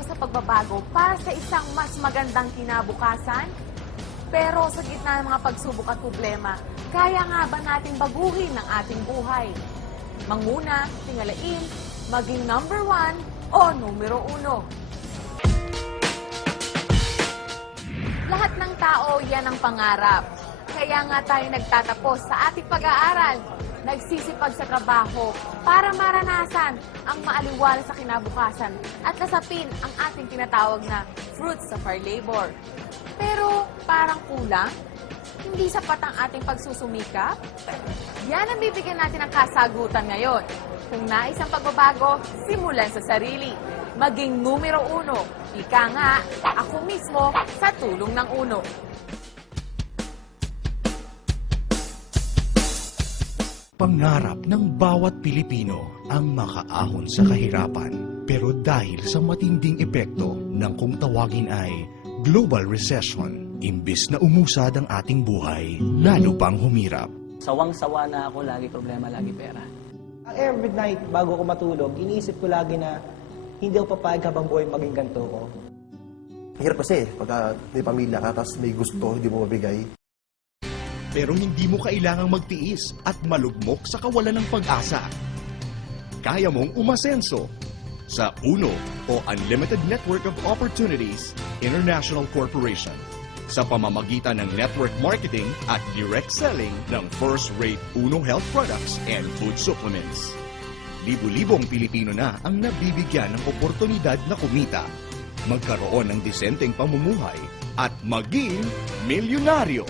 kilos sa pagbabago para sa isang mas magandang kinabukasan? Pero sa gitna ng mga pagsubok at problema, kaya nga ba nating baguhin ang ating buhay? Manguna, tingalain, maging number 1 o numero 1. Lahat ng tao, yan ang pangarap. Kaya nga tayo nagtatapos sa ating pag-aaral, nagsisipag sa trabaho para maranasan ang maaliwalas sa kinabukasan at nasapin ang ating tinatawag na fruits of our labor. Pero parang kulang? Hindi sapat ang ating pagsusumikap? Yan ang bibigyan natin ng kasagutan ngayon. Kung nais ang pagbabago, simulan sa sarili. Maging numero 1. Ika nga, ako mismo sa tulong ng uno. Pangarap ng bawat Pilipino ang makaahon sa kahirapan. Pero dahil sa matinding epekto ng kung tawagin ay global recession, imbis na umusad ang ating buhay, lalo pang humirap. Sawang-sawa na ako, lagi problema, lagi pera. Every night, bago ako matulog, iniisip ko lagi na hindi ako papayag habang buhay maging ganito ko. Hirap kasi pagka may pamilya ka, tapos may gusto, hindi mo mabigay. Pero hindi mo kailangang magtiis at malugmok sa kawalan ng pag-asa. Kaya mong umasenso sa UNO o Unlimited Network of Opportunities International Corporation sa pamamagitan ng network marketing at direct selling ng first-rate UNO health products and food supplements. Libu-libong Pilipino na ang nabibigyan ng oportunidad na kumita, magkaroon ng disenteng pamumuhay at maging milyonaryo.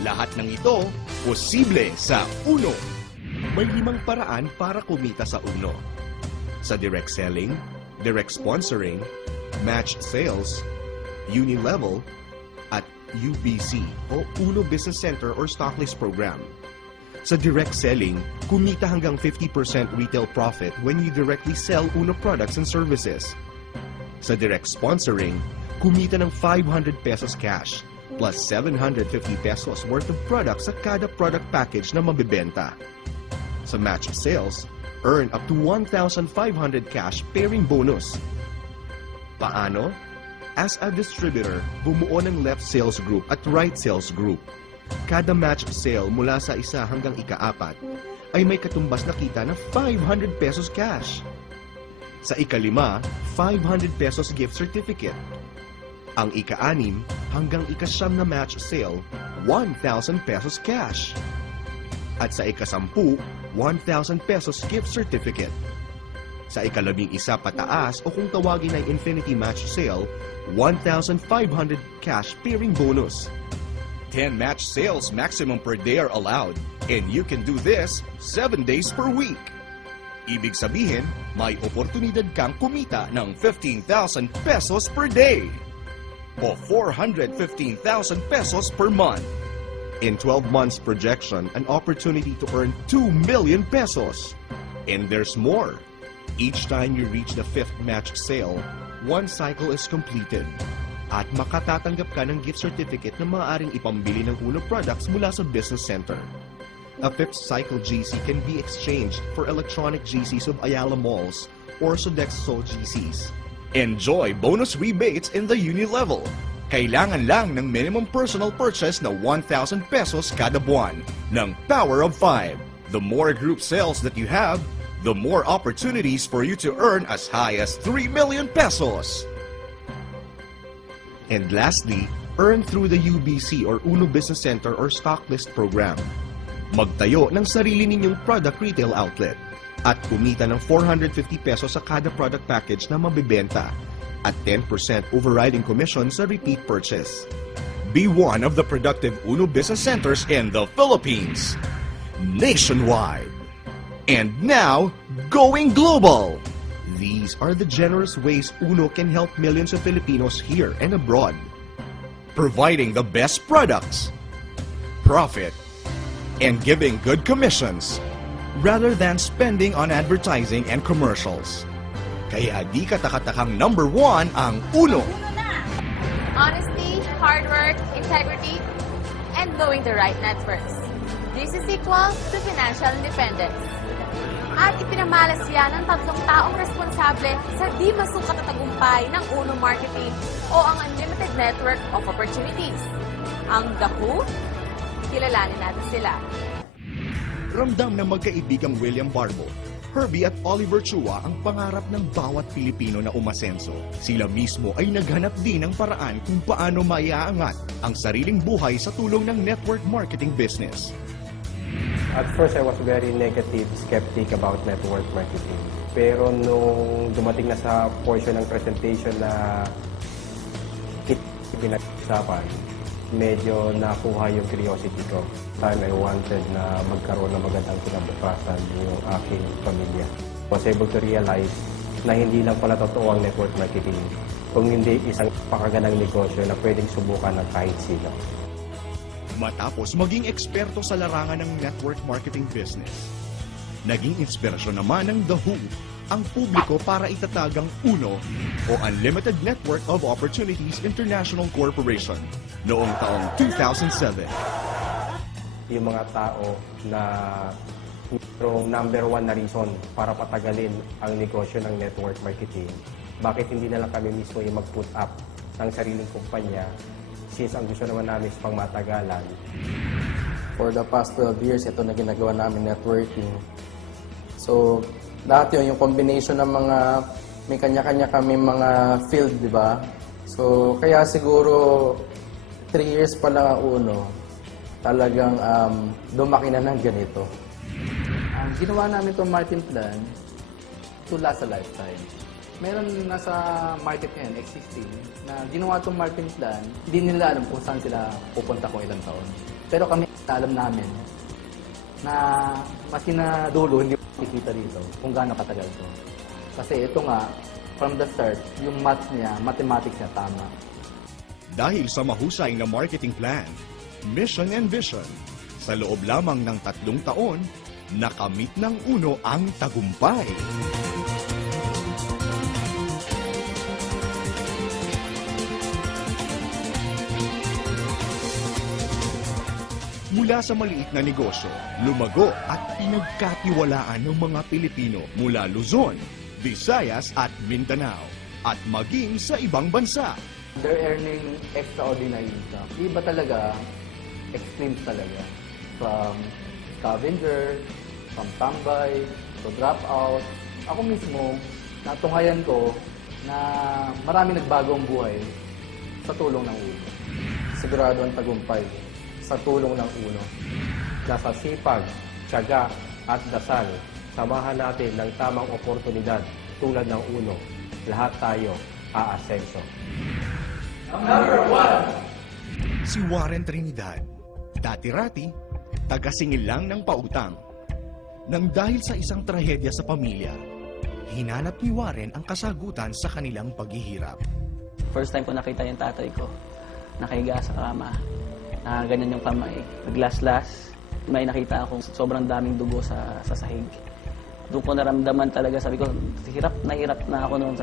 Lahat ng ito, posible sa UNO. May 5 paraan para kumita sa UNO. Sa direct selling, direct sponsoring, matched sales, uni-level, at UBC o UNO Business Center or Stocklist Program. Sa direct selling, kumita hanggang 50% retail profit when you directly sell UNO products and services. Sa direct sponsoring, kumita ng 500 pesos cash plus 750 pesos worth of products sa kada product package na mabibenta. Sa match sales, earn up to 1,500 cash pairing bonus. Paano? As a distributor, bumuo ng left sales group at right sales group. Kada match sale mula sa 1 hanggang ika-4 ay may katumbas na kita na 500 pesos cash. Sa ika-5, 500 pesos gift certificate. Ang ika-6 hanggang ika-9 na match sale, 1,000 pesos cash. At sa ika-10, 1,000 pesos gift certificate. Sa ika-11 pataas o kung tawagin ay Infinity Match Sale, 1,500 cash pairing bonus. 10 match sales maximum per day are allowed, and you can do this 7 days per week. Ibig sabihin, may oportunidad kang kumita ng 15,000 pesos per day o 415,000 pesos per month. In 12 months projection, an opportunity to earn 2 million pesos. And there's more. Each time you reach the 5th match sale, 1 cycle is completed. At makatatanggap ka ng gift certificate na maaaring ipambili ng UNO products mula sa Business Center. A 5th cycle GC can be exchanged for electronic GCs of Ayala Malls or Sodexo GCs. Enjoy bonus rebates in the uni level. Kailangan lang ng minimum personal purchase na 1,000 pesos kada buwan ng Power of 5. The more group sales that you have, the more opportunities for you to earn as high as 3 million pesos. And lastly, earn through the UBC or UNO Business Center or Stocklist Program. Magtayo ng sarili ninyong product retail outlet at kumita ng 450 pesos sa kada product package na mabibenta at 10% overriding commission sa repeat purchase. Be one of the productive UNO Business Centers in the Philippines, nationwide. And now, going global! These are the generous ways UNO can help millions of Filipinos here and abroad. Providing the best products, profit, and giving good commissions rather than spending on advertising and commercials. Kaya di katakatakang number 1 ang UNO. Honesty, hard work, integrity, and knowing the right networks. This is equal to financial independence. At ipinamalas yan ng 3 taong responsable sa di masukat na tagumpay tagumpay ng Uno Marketing o ang Unlimited Network of Opportunities. Ang The Who? Kilalanin natin sila. Ramdam ng magkaibigang William Barbo, Herbie at Oliver Chua ang pangarap ng bawat Pilipino na umasenso. Sila mismo ay naghanap din ng paraan kung paano maiaangat ang sariling buhay sa tulong ng network marketing business. At first, I was very negative, skeptic about network marketing. Pero nung dumating na sa portion ng presentation na pinag-usapan, medyo nakuha yung curiosity ko. Time I wanted na magkaroon ng magandang kinabukasan yung aking pamilya. Was able to realize na hindi lang pala totoo ang network marketing, kung hindi isang pakagandang negosyo na pwedeng subukan ng kahit sino. Matapos maging eksperto sa larangan ng network marketing business, naging inspirasyon naman ng The Who ang publiko para itatag ang UNO o Unlimited Network of Opportunities International Corporation noong taong 2007. Yung mga tao na mayroong number one na reason para patagalin ang negosyo ng network marketing, bakit hindi na lang kami mismo yung mag-put up ng sariling kumpanya since ang gusto naman namin is pang matagalan. For the past 12 years, ito na ginagawa namin networking. So, lahat yun, yung combination ng mga, may kanya-kanya kami mga field, di ba? So, kaya siguro 3 years pa lang ang UNO, talagang lumaki na ng ganito. Ang ginawa namin itong marketing plan to last a lifetime. Meron nasa market ngayon, existing, na ginawa itong marketing plan, hindi nila alam kung saan sila pupunta kung ilang taon. Pero kami, alam namin na maski na dulo, hindi makikita dito kung gaano katagal ito. Kasi ito nga, from the start, yung math niya, mathematics niya tama. Dahil sa mahusay na marketing plan, mission and vision, sa loob lamang ng 3 taon, nakamit ng UNO ang tagumpay. Mula sa maliit na negosyo, lumago at pinagkatiwalaan ng mga Pilipino mula Luzon, Visayas at Mindanao at maging sa ibang bansa. They're earning extraordinary income. Iba talaga, extreme talaga. From scavenger, from tambay, to drop out. Ako mismo, natunghayan ko na marami nagbago ang buhay sa tulong ng UNO. Sigurado ang tagumpay sa tulong ng UNO. Nasa sipag, tiyaga at dasal, samahan natin ng tamang oportunidad tulad ng UNO. Lahat tayo aasenso. Si Warren Trinidad, dati-rati, taga-singil lang ng pautang. Nang dahil sa isang trahedya sa pamilya, hinanap ni Warren ang kasagutan sa kanilang paghihirap. First time ko nakita yung tatay ko, nakahiga sa kama, na ganyan yung kamay, naglaslas. May nakita akong sobrang daming dugo sa sahig. Doon ko naramdaman talaga, sabi ko, hirap na ako noon.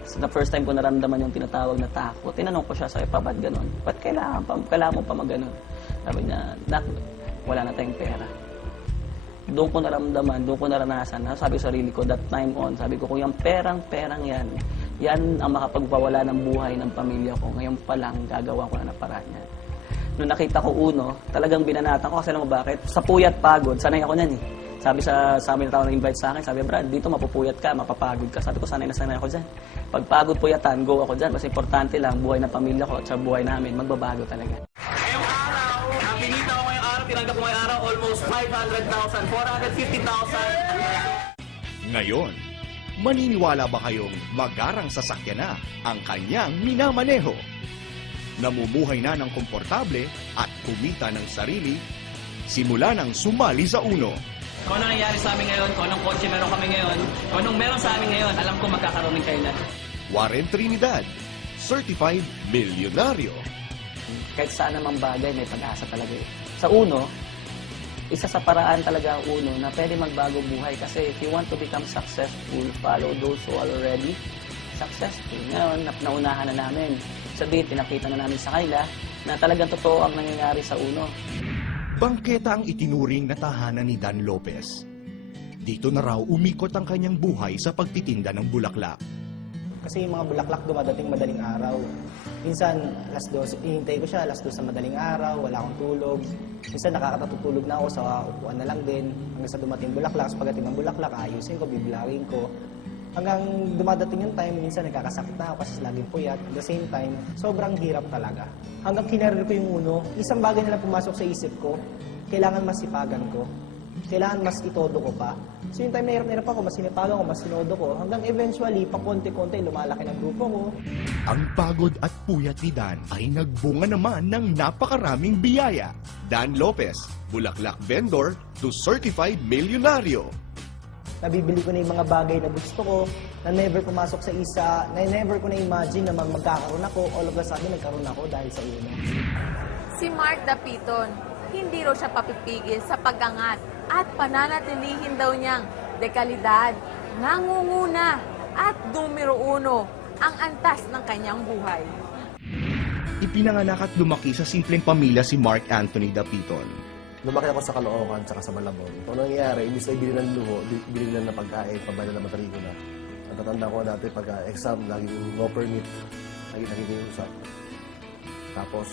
Sa first time ko naramdaman yung tinatawag na takot. Tinanong ko siya, sabi pa, ba't ganun? Ba't kailangan mo pa mag-ganun? Sabi niya, Nak, wala na tayong pera. Doon ko naramdaman, doon ko naranasan. Sabi ko sa sarili ko, that time on, sabi ko, kung yung perang yan, yan ang makapagpawala ng buhay ng pamilya ko. Ngayon pa lang, gagawa ko na ng paraan niya. Nung nakita ko UNO, talagang binanatan ko kasi alam mo bakit? Sa puyat pagod, sanay ako niyan eh. Sabi sa amin na tao nag-invite sa akin, sabi, Brad, dito mapupuyat ka, mapapagod ka. Sabi ko, sanay na sanay ako dyan. Pag pagod puyatan, go ako dyan. Kasi importante lang, buhay ng pamilya ko at sa buhay namin, magbabago talaga. Ngayong araw, ang pinita ko ngayong araw, tinanggap ko ngayong araw, almost 500,000, 450,000. Ngayon, maniniwala ba kayong magarang sasakyan na ang kanyang minamaneho? Namumuhay na ng komportable at kumita ng sarili, simula nang sumali sa UNO. Kung ano nangyayari sa amin ngayon, kung anong kotse meron kami ngayon, kung anong meron sa amin ngayon, alam ko magkakaroon din kayo na. Warren Trinidad, Certified Milyonaryo. Kahit saan namang bagay, may pag-asa talaga eh. Sa UNO, isa sa paraan talaga ang UNO na pwede magbago buhay kasi if you want to become successful, follow those who are already successful. Ngayon, naunahan na namin. Sabihin, pinakita na namin sa kanila na talagang totoo ang nangyayari sa UNO. Bangketa ang itinuring na tahanan ni Dan Lopez. Dito na raw umikot ang kanyang buhay sa pagtitinda ng bulaklak. Kasi yung mga bulaklak dumadating madaling araw. Minsan, alas 12, ihintay ko siya, alas 2 sa madaling araw, wala akong tulog. Minsan nakakatutulog na ako sa upuan na lang din. Hanggang sa dumating bulaklak, pagdating ng bulaklak, ayusin ko, bibilangin ko. Hanggang dumadating yung time, minsan nagkakasakit na ako kasi laging puyat. At the same time, sobrang hirap talaga. Hanggang kinarir ko yung uno, isang bagay na lang pumasok sa isip ko, kailangan masipagan ko. Kailangan mas itodo ko pa. So yung time na hirap ako, mas sinipagan ko, mas sinodo ko. Hanggang eventually, pakonti-konti, lumalaki ng grupo ko. Ang pagod at puyat ni Dan ay nagbunga naman ng napakaraming biyaya. Dan Lopez, bulaklak vendor to certified milyonaryo. Nabibili ko na yung mga bagay na gusto ko, na never pumasok sa isa, na never ko na-imagine na magkakaroon ako. All of a sudden, nagkaroon ako dahil sa uno. Si Mark Dapiton, hindi raw siya papipigil sa pag-angat at pananatilihin daw niyang dekalidad, nangunguna at numero uno ang antas ng kanyang buhay. Ipinanganak at lumaki sa simpleng pamilya si Mark Anthony Dapiton. Lumaki ako sa Caloocan tsaka sa Malabon. Ang nangyayari, imbis na ibili ng luho, ibili na ng pagkain, pabala na matrikula. Ang tatanda ko dati pagka-exam, laging no permit, nakikiusap. Tapos,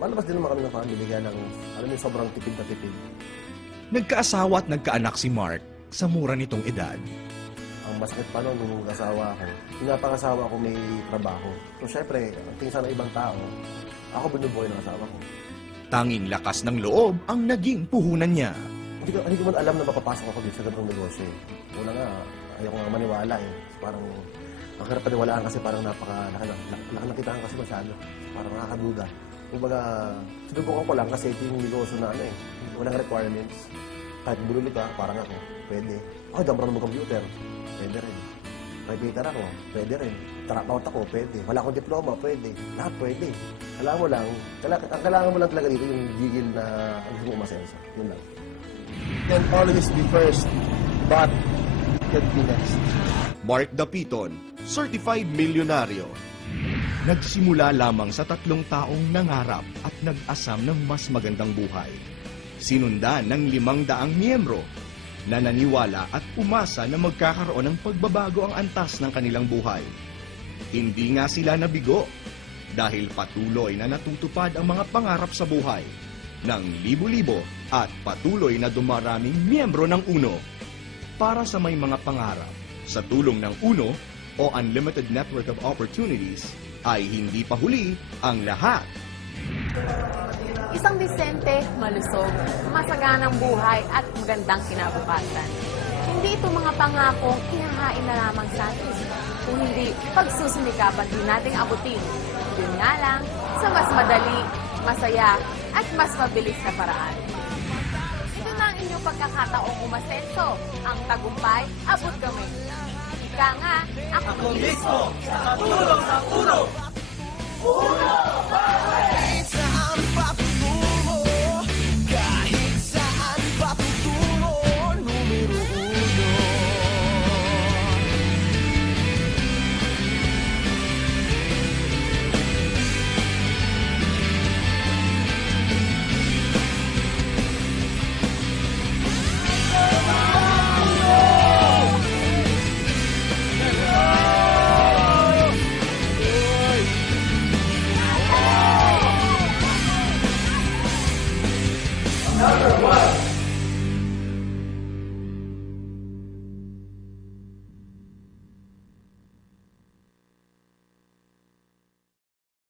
malabas din naman kami ng family, kaya lang, alam mo, sobrang tipid na tipid. Nagkaasawa at nagkaanak si Mark sa mura nitong edad. Ang masakit pa noon, nung asawa ako, yung napangasawa ko may trabaho. So, syempre, ang tingin sa ibang tao, ako binubuhay ng asawa ko. Tanging lakas ng loob ang naging puhunan niya. Hindi ko man alam na mapapasok ako dito sa ganitong negosyo. Una nga, ayoko nga maniwala eh. Parang, ang hirap paniwalaan kasi parang nakitaan kasi masyado. Parang nakakaduda. Kumbaga, sinubukan ko lang kasi ito yung negosyo na ano eh. Walang requirements. Kahit bululi ka, parang ako, pwede. Okay, damra naman computer, pwede rin. Private ako, pwede rin. Dropout ako, pwede. Wala akong diploma, pwede. Lahat pwede. Kailangan mo lang, ang kailangan mo lang talaga dito yung gigil na ang gusto mo umasenso. Yun lang. Can always be first, but can be next. Mark Dapiton, certified milyonaryo. Nagsimula lamang sa 3 taong nangarap at nag-asam ng mas magandang buhay. Sinundan ng 500 miyembro na naniwala at umasa na magkakaroon ng pagbabago ang antas ng kanilang buhay. Hindi nga sila nabigo dahil patuloy na natutupad ang mga pangarap sa buhay ng libo-libo at patuloy na dumaraming miyembro ng UNO. Para sa may mga pangarap, sa tulong ng UNO o Unlimited Network of Opportunities, ay hindi pa huli ang lahat. Isang disente, malusog, masaganang buhay at magandang kinabukasan. Hindi ito mga pangakong ihahain na lamang sa atin, kung hindi pagsusumikapan din nating abutin. Yun nga lang, sa mas madali, masaya, at mas mabilis na paraan. Ito na ang inyong pagkakataong umasenso. Ang tagumpay, abot kami. Ika nga, ako mismo, sa tulong ng UNO! UNO!